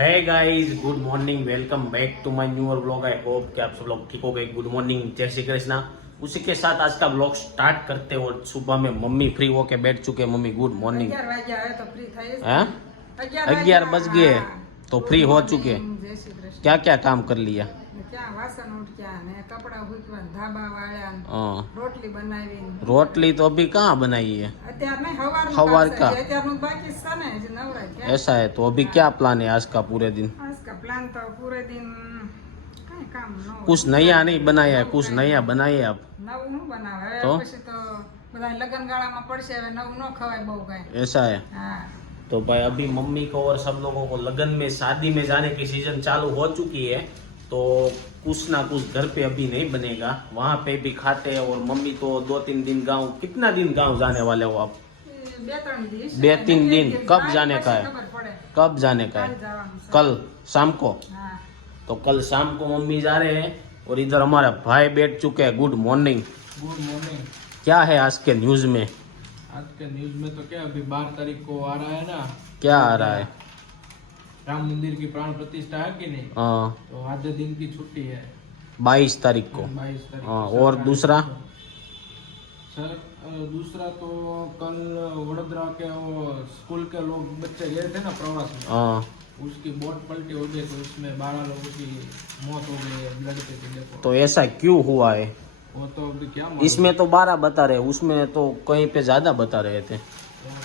है guys, good morning, welcome back to my newer vlog. I hope कि आप सब लोग ठीक हो गए। गुड मॉर्निंग, जय श्री कृष्णा। उसी के साथ आज का व्लॉग स्टार्ट करते हैं। और सुबह में मम्मी फ्री होके बैठ चुके हैं। Mummy good morning. 11 बज गए तो फ्री हो चुके। क्या क्या काम कर लिया? रोटली तो अभी कहाँ बनाई है? हवार का। ऐसा है तो अभी क्या प्लान है आज का पूरे दिन? प्लान तो पूरे दिन कुछ नया नहीं बनाया है, कुछ नया बनाए आप नવું बनावे तो પછી તો બધા લગન ગાળામાં પડશે હવે નવું ન ખવાય બહુ કઈ। ऐसा है हाँ तो भाई अभी मम्मी को और सब लोगों को लगन में शादी में जाने की सीजन चालू हो चुकी है। तो कुछ ना कुछ घर पे अभी नहीं बनेगा, वहाँ पे भी खाते हैं। और मम्मी तो 2-3 दिन गांव। कितना दिन गांव जाने वाले हो आप? 2-3 दिन। कब जाने का है? कब जाने का है? कल शाम को। तो कल शाम को मम्मी जा रहे हैं। और इधर हमारा भाई बैठ चुके हैं। Good morning. Good morning. क्या है आज के न्यूज में? आज के न्यूज में तो क्या अभी 12 तारीख को आ रहा है ना। क्या आ रहा है? राम मंदिर की प्राण प्रतिष्ठा है कि नहीं? हाँ, तो आधे दिन की छुट्टी है 22 तारीख को। 22 तारीख हाँ, को। और दूसरा सर दूसरा तो कल वडोदरा के वो स्कूल के लोग बच्चे गए थे ना प्रवास में। हाँ, उसकी बोट पलटी हो गई तो उसमें 12 लोगों की मौत हो गई है ब्लड के गिरने पर। तो ऐसा क्यों हुआ है? वो तो अभी क्या इसमें तो 12 बता रहे, उसमें तो कहीं पे ज्यादा बता रहे थे। वो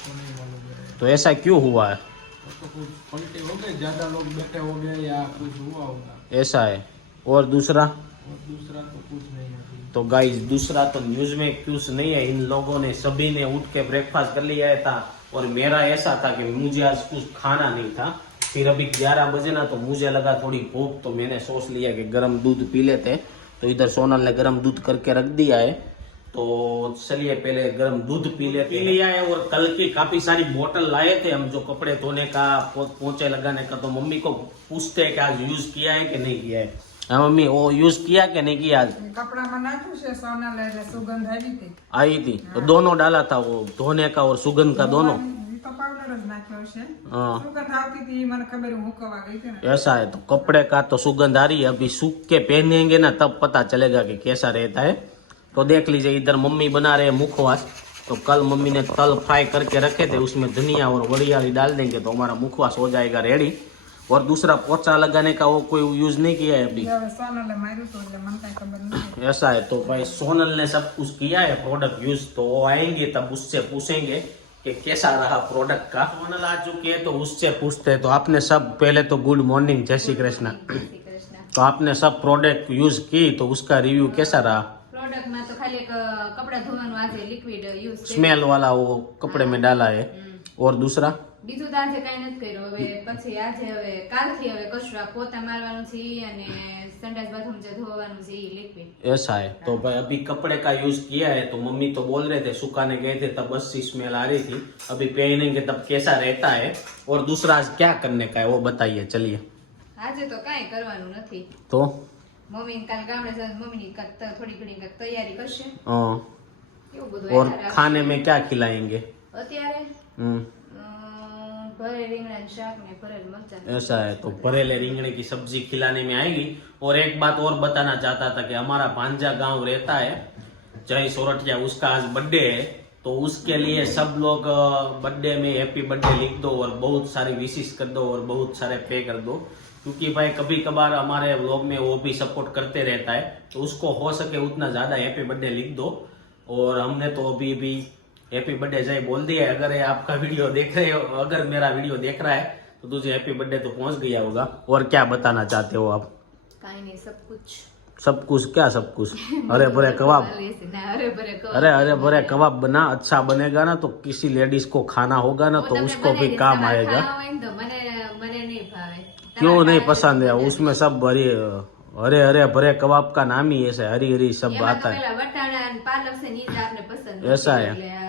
तो नहीं मालूम है। तो ऐसा क्यों हुआ है? वो तो कुछ पलटी हो गई, ज्यादा लोग बैठे हो गए या कुछ हुआ होगा। ऐसा है। और दूसरा तो कुछ नहीं है अभी। तो गाइस, दूसरा तो न्यूज में कुछ नहीं है। इन लोगों ने सभी ने उठ के ब्रेकफास्ट कर लिया था। और मेरा ऐसा था कि मुझे आज कुछ खाना नहीं था। फिर अभी 11 बजे ना तो मुझे लगा थोड़ी भूख, तो मैंने सोच लिया कि गर्म दूध पी लेते। तो इधर सोनल ने गर्म दूध करके रख दिया है। तो चलिए पहले गर्म दूध पी लिया है। और कल की काफी सारी बोतल लाए थे हम, जो कपड़े धोने का, पोंछे लगाने का। तो मम्मी को पूछते हैं कि आज यूज किया है कि नहीं किया है। हाँ मम्मी, वो यूज किया कि नहीं किया आज? कपड़ा में नाख्યું છે સોનલ એટલે સુગંધ आई थी तो दोनों डाला था, वो धोने का और सुगंध का दोनों। તો પાવડર જ નાખ્યો છે। हाँ, સુગંધ આવતી હતી મને ખબર હું કવા ગઈ હતી ને। ऐसा है तो कपड़े का तो सुगंध आ रही है। अभी सूख के पहनेंगे ना तब पता चलेगा कि कैसा रहता है। तो देख लीजिए, इधर मम्मी बना रहे हैं मुखवास। तो कल मम्मी ने तल फ्राई करके रखे थे, उसमें धनिया और वड़ियाली डाल देंगे तो हमारा मुखवास हो जाएगा रेडी। और दूसरा पोछा लगाने का वो कोई यूज नहीं किया है अभी। હવે સોનલે માર્યું તો એટલે મને કાંઈ ખબર નથી। ऐसा है तो भाई सोनल ने सब कुछ किया है प्रोडक्ट यूज। तो वो आएंगे तब उससे पूछेंगे कि कैसा रहा प्रोडक्ट का। सोनल आ चुके हैं तो उससे पूछते हैं। तो आपने सब पहले तो गुड मॉर्निंग, जय श्री कृष्णा। तो आपने सब प्रोडक्ट यूज की तो उसका रिव्यू कैसा रहा? प्रोडक्ट में तो खाली एक कपड़ा धोવાનું આજે લિક્વિડ યુઝ स्मेल वाला वो कपड़े में डाला है। और दूसरा બીજું તો આજે કાઈ નથી કર્યું। હવે પછી આજે હવે કાલથી હવે કશું આ પોતા મારવાનું છે અને સંડાસ બાથરૂમ જે ધોવાનું છે એ લિક્વિડ। ऐसा है तो भाई अभी कपड़े का यूज किया है। तो मम्मी तो बोल रहे थे सुखाने गए थे तब अच्छी स्मेल आ रही थी, अभी पहनेंगे तब कैसा रहता है। और दूसरा आज क्या करने का है वो बताइए। चलिए આજે તો કાઈ કરવાનું નથી। तो મમ્મી કાલ ગામડે જાય, મમ્મીની થોડી ઘણી કંઈક તૈયારી કરશે हाँ, એવું બધું। और खाने में क्या खिलाएंगे? અત્યારે ભરેલ રીંગણાનું શાક ને ભરેલ મરચાં। ऐसा है तो भरेले रिंगणे की सब्जी खिलाने में आएगी। और एक बात और बताना चाहता था कि हमारा भांजा गांव रहता है जय सोरठिया, उसका आज बर्थडे है। तो उसके लिए सब लोग बर्थडे में हैप्पी बर्थडे लिख दो और बहुत सारी विशेष कर दो और बहुत सारे पे कर दो। क्योंकि भाई कभी कभार हमारे व्लॉग में वो भी सपोर्ट करते रहता है। तो उसको हो सके उतना ज्यादा हैप्पी बर्थडे लिख दो। और हमने तो अभी भी हैप्पी बर्थडे जय बोल दिया है। अगर ये आपका वीडियो देख रहे हो, अगर मेरा वीडियो देख रहा है तो तुझे हैप्पी बर्थडे तो पहुंच गया होगा। और क्या बताना चाहते हो आप? કાઈ નહીં, सब कुछ। सब कुछ क्या सब कुछ? अरे भरे कबाब। અરે ભરે કબાબ। अरे अरे भरे कबाब बना, अच्छा बनेगा ना तो किसी लेडीज को खाना होगा ना तो उसको भी काम आएगा। તો મને મને નહીં ભાવે। क्यों नहीं पसंद है? उसमें सब भरी अरे अरे भरे कबाब का नाम ही ऐसा है, हरी हरी सब એમાં आता તો है। પેલા વટાણા અને પાલક છે ને ઈ જ આપને પસંદ ऐसा है। એટલે આ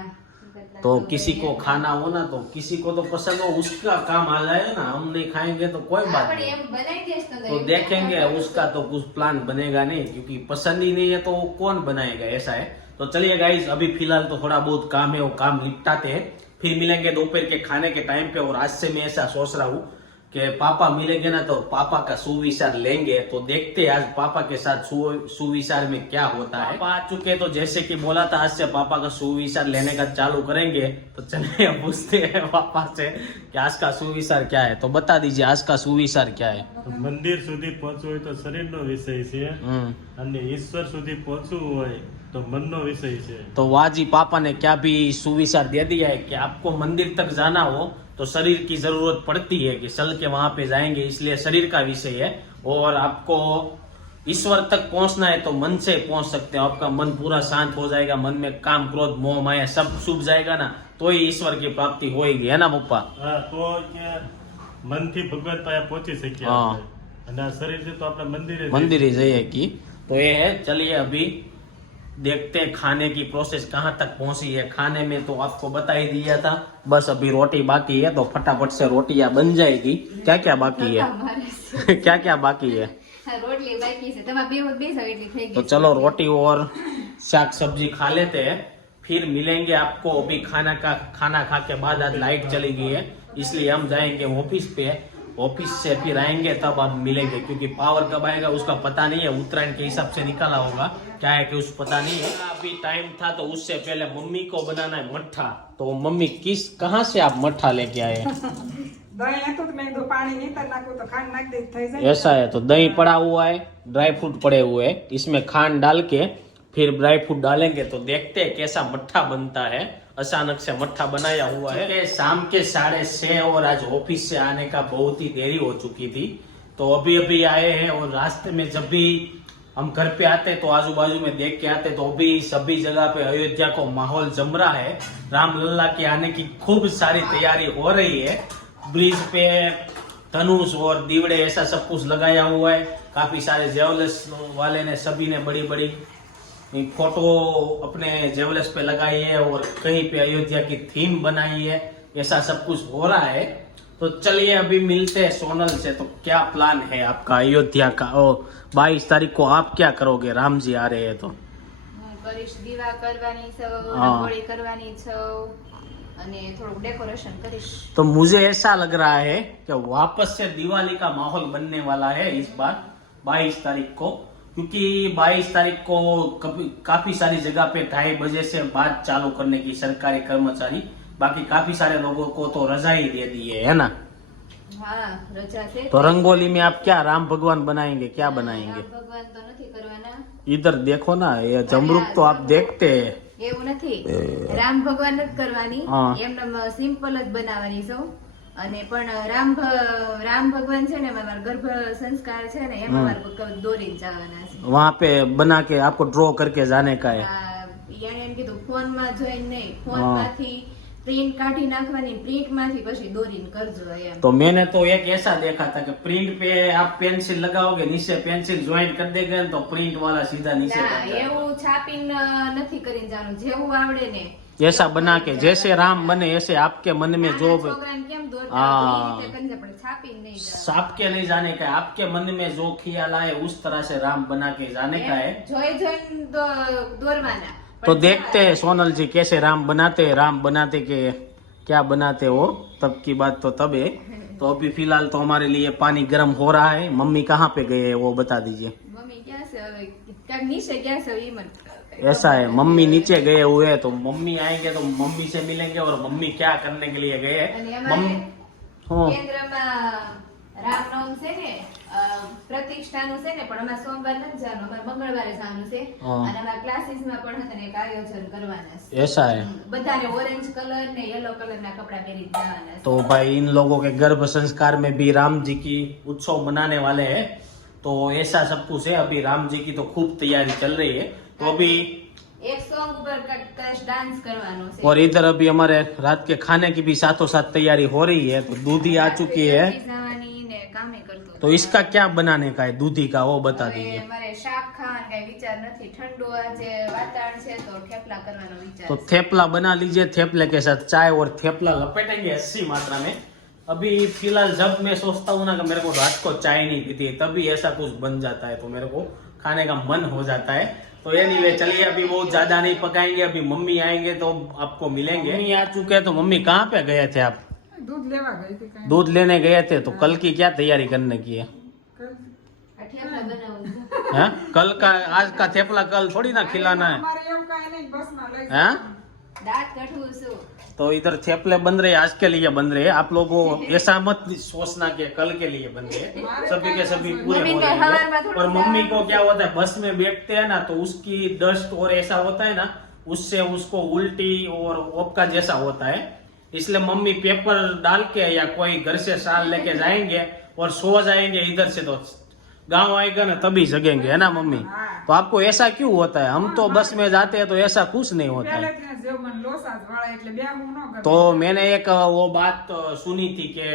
तो किसी को खाना हो ना तो किसी को तो पसंद हो, उसका काम आ जाए ना। हम नहीं खाएंगे तो कोई बात આપણે नहीं। એમ બનાવી દેશ तो देखेंगे, उसका तो कुछ प्लान बनेगा नहीं क्योंकि पसंद ही नहीं है तो वो कौन बनाएगा। ऐसा है तो चलिए गाइस, अभी फिलहाल तो थोड़ा बहुत काम है वो काम निपटाते हैं, फिर मिलेंगे दोपहर के खाने के टाइम पे। और आज से मैं ऐसा सोच रहा हूँ कि पापा मिलेंगे ना तो पापा का सुविचार लेंगे। तो देखते हैं आज पापा के साथ सुविचार में क्या होता है। पापा आ चुके तो जैसे कि बोला था आज से पापा का सुविचार लेने का चालू करेंगे। तो चलिए पूछते हैं पापा से कि आज का सुविचार क्या है। तो बता दीजिए आज का सुविचार क्या है। મંદિર સુધી પહોંચવું હોય તો શરીરનો વિષય છે અને ઈશ્વર સુધી પહોંચવું હોય તો મનનો વિષય છે। तो वाह जी, पापा ने क्या भी सुविचार दे दिया है कि आपको मंदिर तक जाना हो तो शरीर की जरूरत पड़ती है कि चल के वहां पे जाएंगे, इसलिए शरीर का विषय है। और आपको ईश्वर तक पहुंचना है तो मन से पहुंच सकते हो। आपका मन पूरा शांत हो जाएगा, मन में काम क्रोध मोह माया सब सूख जाएगा ना, तो ही ईश्वर की प्राप्ति होगी, है ना पप्पा। હા તો કે મનથી ભગવાન પાસે પહોંચી શકીએ હા। આપણે। અને આ શરીરથી તો આપણે મંદિરે मंदिर ही जाइए तो ये है। चलिए अभी देखते हैं खाने की प्रोसेस कहाँ तक पहुंची है। खाने में तो आपको बता ही दिया था, बस अभी रोटी बाकी है तो फटाफट से रोटियां बन जाएगी। क्या क्या बाकी है क्या क्या बाकी है? રોટલી બાકી છે, તમે બેસો એટલી થઈ तो ગઈ। चलो रोटी और साग सब्जी खा लेते हैं, फिर मिलेंगे आपको। अभी खाना खा के बाद आज लाइट चली गई है इसलिए हम जाएंगे ऑफिस पे। ऑफिस से फिर आएंगे तब आप मिलेंगे, क्योंकि पावर कब आएगा उसका पता नहीं है। उत्तरायण के हिसाब से निकाला होगा, क्या है कि उस पता नहीं है। अभी टाइम था तो उससे पहले मम्मी को बनाना है मट्ठा। तो मम्मी कहाँ से आप मट्ठा लेके आए? દહીં હતું તો મેં કીધું પાણી નીતર નાખું તો ખાંડ નાખી દે થઈ જાય। ऐसा है तो दही पड़ा हुआ है, ड्राई फ्रूट पड़े हुए हैं, इसमें खांड डाल के फिर ड्राई फ्रूट डालेंगे तो देखते हैं कैसा मट्ठा बनता है। अचानक से मट्ठा बनाया हुआ है। शाम के 6:30 और आज ऑफिस से आने का बहुत ही देरी हो चुकी थी तो अभी अभी आए हैं। और रास्ते में जब भी हम घर पे आते तो आजू बाजू में देख के आते तो अभी सभी जगह पे अयोध्या को माहौल जम रहा है। राम लल्ला के आने की खूब सारी तैयारी हो रही है। ब्रिज पे धनुष और दीवड़े ऐसा सब कुछ लगाया हुआ है। काफी सारे ज्वेलर्स वाले ने सभी ने बड़ी बड़ी फोटो अपने ज्वेलर्स पे लगाई है और कहीं पे अयोध्या की थीम बनाई है। ऐसा सब कुछ हो रहा है। तो चलिए अभी मिलते हैं सोनल से। तो क्या प्लान है आपका अयोध्या का? 22 तारीख को आप क्या करोगे? राम जी आ रहे हैं तो હું કરીશ દીવા કરવાની છે, હા। રંગોળી કરવાની છે અને થોડુંક ડેકોરેશન કરીશ। तो मुझे ऐसा लग रहा है कि वापस से दिवाली का माहौल बनने वाला है इस बार 22 तारीख को, क्योंकि 22 तारीख को काफी सारी जगह पे 2:30 बजे से बाद चालू करने की सरकारी कर्मचारी, बाकी काफी सारे लोगों को तो रजा ही दे दी है ना। હા રજા છે। तो रंगोली में आप क्या राम भगवान बनाएंगे? क्या बनाएंगे? રામ ભગવાન તો નથી કરવાના, इधर देखो ना, ये जमरूक तो आप देखते हैं। એવું નથી। રામ ભગવાન નથી કરવાની, હા। એમને સિમ્પલ જ બનાવવાની છું। અને પણ રામ ભગવાન છે ને મારા ગર્ભ સંસ્કાર છે ને એમાં મારે દોરીને જવાના છે। वहाँ पे बना के आपको ड्रॉ करके जाने का है। એને એમ કીધું ફોન માં જોઈને નહીં, ફોન હા। માંથી પ્રિન્ટ કાઢી નાખવાની, પ્રિન્ટ માંથી પછી દોરીને કરજો એમ। तो मैंने तो एक ऐसा देखा था कि प्रिंट पे आप पेंसिल लगाओगे, नीचे पेंसिल ज्वाइंट कर देगा तो प्रिंट वाला सीधा नीचे ના कर जाएगा। એવું છાપીને નથી કરીને જવાનું, જેવું આવડે ને ऐसा बना के जैसे राम बने ऐसे आपके मन में जो નાના છોકરાને કેમ દોરતા હા। હોય એ રીતે કરીને પણ છાપીને નહીં જવાનું। साप के नहीं जाने का है, आपके मन में जो ख्याल आए उस तरह से राम बना के जाने का है। જોઈ જોઈને દોરવાના। तो પણ देखते हैं सोनल जी कैसे राम बनाते हैं, राम बनाते के क्या बनाते हो, तब की बात तो तब है। तो अभी फिलहाल तो हमारे लिए पानी गर्म हो रहा है। मम्मी कहाँ पे गए हैं वो बता दीजिए। મમ્મી ક્યાં છે હવે? ક્યાંક નીચે ગયા છે એ મને ऐसा है, मम्मी नीचे गए हुए हैं तो मम्मी आएंगे तो मम्मी से मिलेंगे और मम्मी क्या करने के लिए गए हैं। અને मम्मी અમારે हाँ કેન્દ્રમાં રામનવમ છે ને પ્રતિષ્ઠાનું છે ને, પણ અમારે સોમવાર નથી જવાનું, અમારે મંગળવારે જવાનું છે। હા। અને અમારા ક્લાસીસમાં પણ હતા ને એક આયોજન કરવાના છે। ऐसा है। બધાને ઓરેન્જ કલર ને યલો કલરના કપડા પહેરી જવાના છે। तो भाई इन लोगों के गर्भ संस्कार में भी राम जी की उत्सव मनाने वाले हैं। तो ऐसा सब कुछ है। अभी राम जी की तो खूब तैयारी चल रही है। तो अभी એક સોંગ ઉપર કશ ડાન્સ કરવાનો છે। और इधर अभी हमारे रात के खाने की भी साथों साथ तैयारी हो रही है। तो दूधी आ चुकी है। જવાની ને કામે કરતો तो इसका क्या बनाने का है दूधी का, वो बता दीजिए। હવે મારે શાક ખાવાનો કઈ વિચાર નથી, ઠંડુ આજે વાતાવરણ છે તો થેપલા કરવાનો વિચાર तो છે। थेपला बना लीजिए, थेपले के साथ चाय और थेपला लपेटेंगे अच्छी मात्रा में। अभी फिलहाल जब मैं सोचता हूँ ना कि मेरे को रात को चाय नहीं पीती है, तभी ऐसा कुछ बन जाता है तो मेरे को खाने का मन हो जाता है। तो एनीवे चलिए अभी बहुत ज्यादा नहीं पकाएंगे, अभी मम्मी आएंगे तो आपको मिलेंगे। मम्मी आ चुके हैं तो मम्मी कहाँ पे गए थे आप? दूध लेवा गई थी कहीं दूध लेने गए थे तो कल की क्या तैयारी करने की है? कल ठेपला બનાવું છે हैं? कल का आज का थेपला कल थोड़ी ना खिलाना है हमारे એવું કાંઈ નહીં બસ માં લઈ हैं? દાંત કાઢું છું तो इधर थेपले बन रहे हैं, आज के लिए बन रहे हैं। आप लोगों ऐसा मत सोचना कि कल के लिए बन रहे हैं, सभी के सभी पूरे मम्मी हो तो रहे हवार हैं। में थोड़ा और सा- मम्मी को क्या होता है, बस में बैठते हैं ना तो उसकी डस्ट और ऐसा होता है ना, उससे उसको उल्टी और ओपका जैसा होता है। इसलिए मम्मी पेपर डाल के या कोई घर से शाल लेके जाएंगे और सो जाएंगे इधर से, तो गांव आएगा ना तभी जगेंगे, है ना मम्मी? तो आपको ऐसा क्यों होता है? हम तो बस में जाते हैं तो ऐसा कुछ नहीं होता है। પહેલેથી જ જેવું મને લોસા જ વળે એટલે બેહવું ન ગમે तो मैंने एक वो बात सुनी थी कि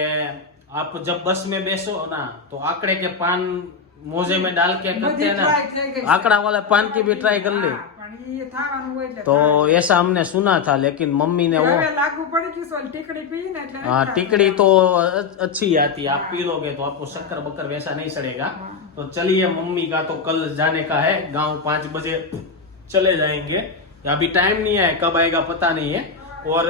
आप जब बस में बेसो ना तो आंकड़े के पान मोजे में डाल के करते બધી हैं try ना, થઈ ગઈ છે. आंकड़ा वाले पान की भी ट्राई कर ली। હા, પણ ઈ થાવાનું હોય એટલે तो થાય. ऐसा हमने सुना था, लेकिन मम्मी ने वो હવે લાગુ પડી ગયું છે, ઓલી ટીકડી પી ને એટલે हाँ, નથી टिकड़ी થતું. तो अच्छी आती है, आप पी लोगे तो आपको शक्कर बकर वैसा नहीं सड़ेगा। तो चलिए, मम्मी का तो कल जाने का है गांव, 5 बजे चले जाएंगे। अभी टाइम नहीं है, कब आएगा पता नहीं है। और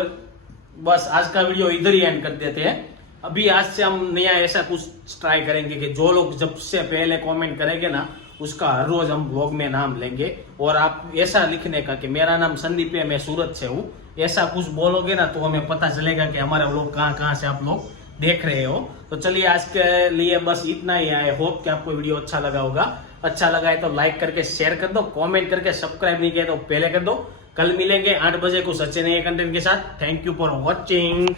बस आज का वीडियो इधर ही एंड कर देते हैं। अभी आज से हम नया ऐसा कुछ ट्राई करेंगे कि जो लोग जब से पहले कमेंट करेंगे ना, उसका हर रोज हम ब्लॉग में नाम लेंगे। और आप ऐसा लिखने का कि मेरा नाम संदीप है, मैं सूरत से हूँ, ऐसा कुछ बोलोगे ना तो हमें पता चलेगा कि हमारे लोग कहाँ कहाँ से आप लोग देख रहे हो। तो चलिए, आज के लिए बस इतना ही। आई होप कि आपको वीडियो अच्छा लगा होगा। अच्छा लगा है तो लाइक करके शेयर कर दो, कमेंट करके सब्सक्राइब नहीं किया तो पहले कर दो। कल मिलेंगे 8 बजे कुछ अच्छे नए कंटेंट के साथ। Thank you for watching.